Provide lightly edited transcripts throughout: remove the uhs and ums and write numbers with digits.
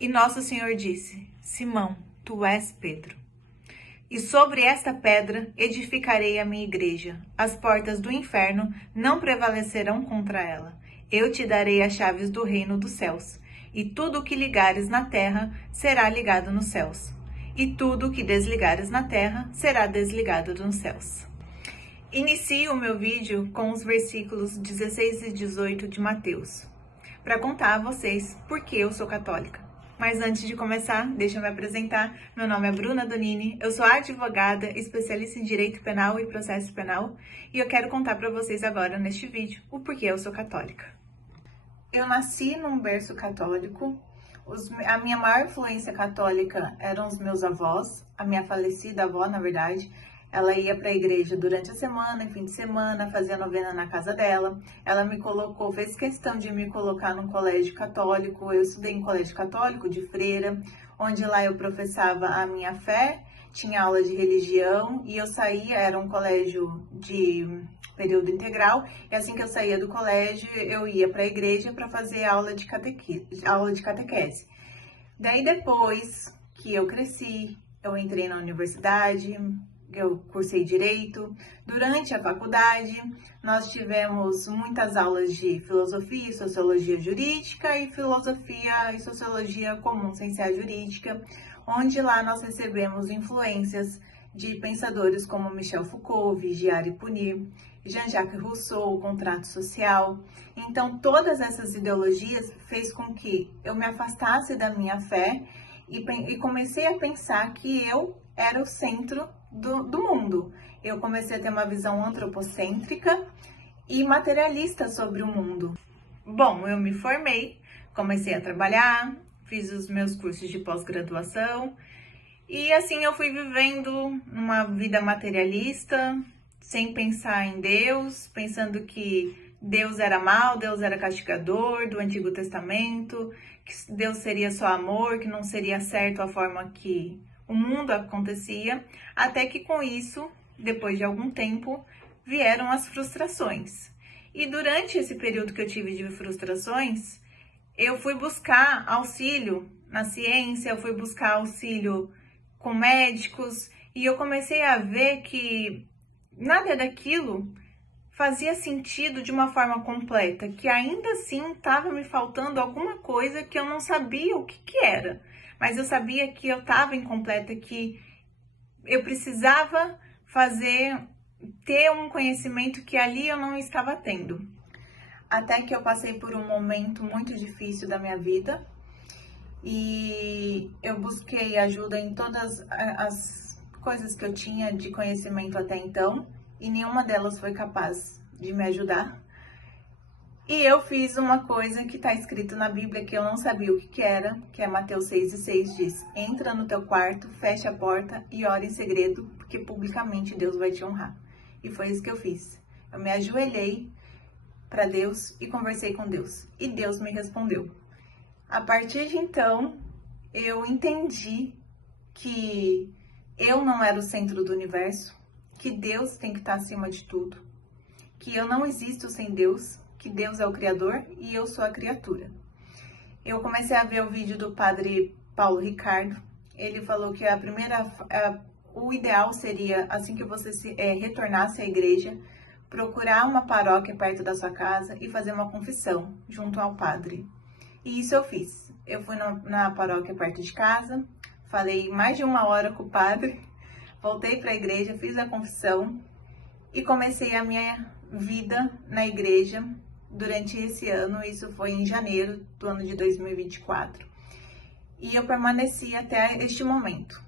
E nosso Senhor disse: Simão, tu és Pedro. E sobre esta pedra edificarei a minha igreja. As portas do inferno não prevalecerão contra ela. Eu te darei as chaves do reino dos céus. E tudo o que ligares na terra será ligado nos céus. E tudo o que desligares na terra será desligado nos céus. Inicio o meu vídeo com os versículos 16 e 18 de Mateus, para contar a vocês por que eu sou católica. Mas antes de começar, deixa eu me apresentar. Meu nome é Bruna Donini, eu sou advogada, especialista em Direito Penal e Processo Penal, e eu quero contar para vocês agora, neste vídeo, o porquê eu sou católica. Eu nasci num berço católico. A minha maior influência católica eram os meus avós, a minha falecida avó, na verdade. Ela ia para a igreja durante a semana, em fim de semana, fazia novena na casa dela. Ela me colocou, fez questão de me colocar num colégio católico. Eu estudei em colégio católico de freira, onde lá eu professava a minha fé, tinha aula de religião e eu saía, era um colégio de período integral, e assim que eu saía do colégio, eu ia para a igreja para fazer aula de catequese. Daí depois que eu cresci, eu entrei na universidade, eu cursei Direito. Durante a faculdade, nós tivemos muitas aulas de filosofia e sociologia jurídica e filosofia e sociologia comum sem ser a jurídica, onde lá nós recebemos influências de pensadores como Michel Foucault, Vigiar e Punir, Jean-Jacques Rousseau, o contrato social. Então, todas essas ideologias fez com que eu me afastasse da minha fé e comecei a pensar que eu era o centro do mundo. Eu comecei a ter uma visão antropocêntrica e materialista sobre o mundo. Bom, eu me formei, comecei a trabalhar, fiz os meus cursos de pós-graduação e assim eu fui vivendo uma vida materialista, sem pensar em Deus, pensando que Deus era mau, Deus era castigador do Antigo Testamento, que Deus seria só amor, que não seria certo a forma que o mundo acontecia, até que com isso, depois de algum tempo, vieram as frustrações. E durante esse período que eu tive de frustrações, eu fui buscar auxílio na ciência, eu fui buscar auxílio com médicos, e eu comecei a ver que nada daquilo fazia sentido de uma forma completa, que ainda assim estava me faltando alguma coisa que eu não sabia o que era. Mas eu sabia que eu estava incompleta, que eu precisava ter um conhecimento que ali eu não estava tendo. Até que eu passei por um momento muito difícil da minha vida e eu busquei ajuda em todas as coisas que eu tinha de conhecimento até então e nenhuma delas foi capaz de me ajudar. E eu fiz uma coisa que está escrito na Bíblia que eu não sabia o que era, que é Mateus 6,6 diz: entra no teu quarto, fecha a porta e ora em segredo, porque publicamente Deus vai te honrar. E foi isso que eu fiz. Eu me ajoelhei para Deus e conversei com Deus. E Deus me respondeu. A partir de então, eu entendi que eu não era o centro do universo, que Deus tem que estar acima de tudo, que eu não existo sem Deus, que Deus é o Criador e eu sou a criatura. Eu comecei a ver o vídeo do padre Paulo Ricardo. Ele falou que o ideal seria, assim que você retornasse à igreja, procurar uma paróquia perto da sua casa e fazer uma confissão junto ao padre. E isso eu fiz. Eu fui na paróquia perto de casa, falei mais de 1 hora com o padre, voltei para a igreja, fiz a confissão e comecei a minha vida na igreja durante esse ano. Isso foi em janeiro do ano de 2024. E eu permaneci até este momento.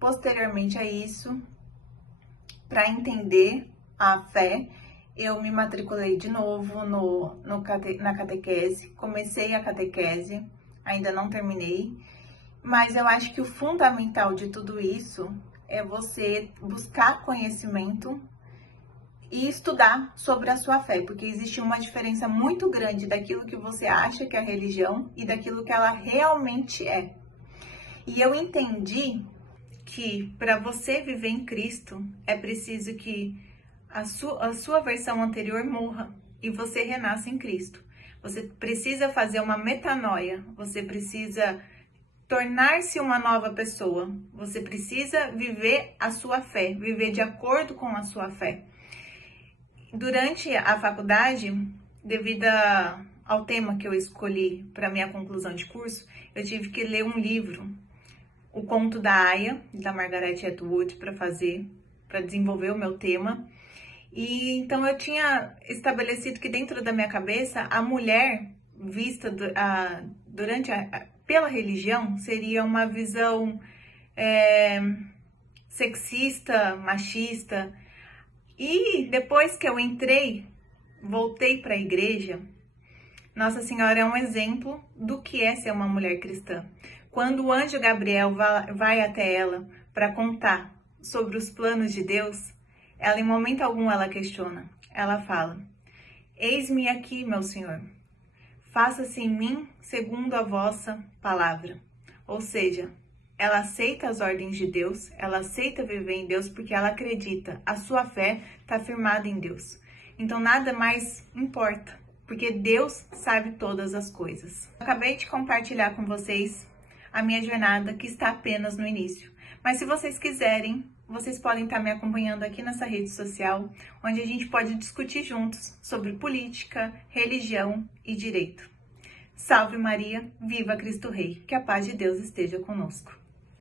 Posteriormente a isso, para entender a fé, eu me matriculei de novo na catequese. Comecei a catequese, ainda não terminei. Mas eu acho que o fundamental de tudo isso é você buscar conhecimento e estudar sobre a sua fé, porque existe uma diferença muito grande daquilo que você acha que é a religião e daquilo que ela realmente é. E eu entendi que para você viver em Cristo é preciso que a sua versão anterior morra e você renasça em Cristo. Você precisa fazer uma metanoia, você precisa tornar-se uma nova pessoa. Você precisa viver a sua fé, viver de acordo com a sua fé. Durante a faculdade, devido ao tema que eu escolhi para minha conclusão de curso, eu tive que ler um livro, O Conto da Aia, da Margaret Atwood, para desenvolver o meu tema. E então eu tinha estabelecido que dentro da minha cabeça a mulher vista pela religião seria uma visão sexista, machista. E depois que eu voltei para a igreja, Nossa Senhora é um exemplo do que é ser uma mulher cristã. Quando o anjo Gabriel vai até ela para contar sobre os planos de Deus, ela em momento algum ela questiona. Ela fala: "Eis-me aqui, meu Senhor. Faça-se em mim segundo a vossa palavra." Ou seja, ela aceita as ordens de Deus, ela aceita viver em Deus porque ela acredita. A sua fé está firmada em Deus. Então nada mais importa, porque Deus sabe todas as coisas. Acabei de compartilhar com vocês a minha jornada, que está apenas no início. Mas se vocês quiserem, vocês podem estar me acompanhando aqui nessa rede social, onde a gente pode discutir juntos sobre política, religião e direito. Salve Maria, viva Cristo Rei, que a paz de Deus esteja conosco.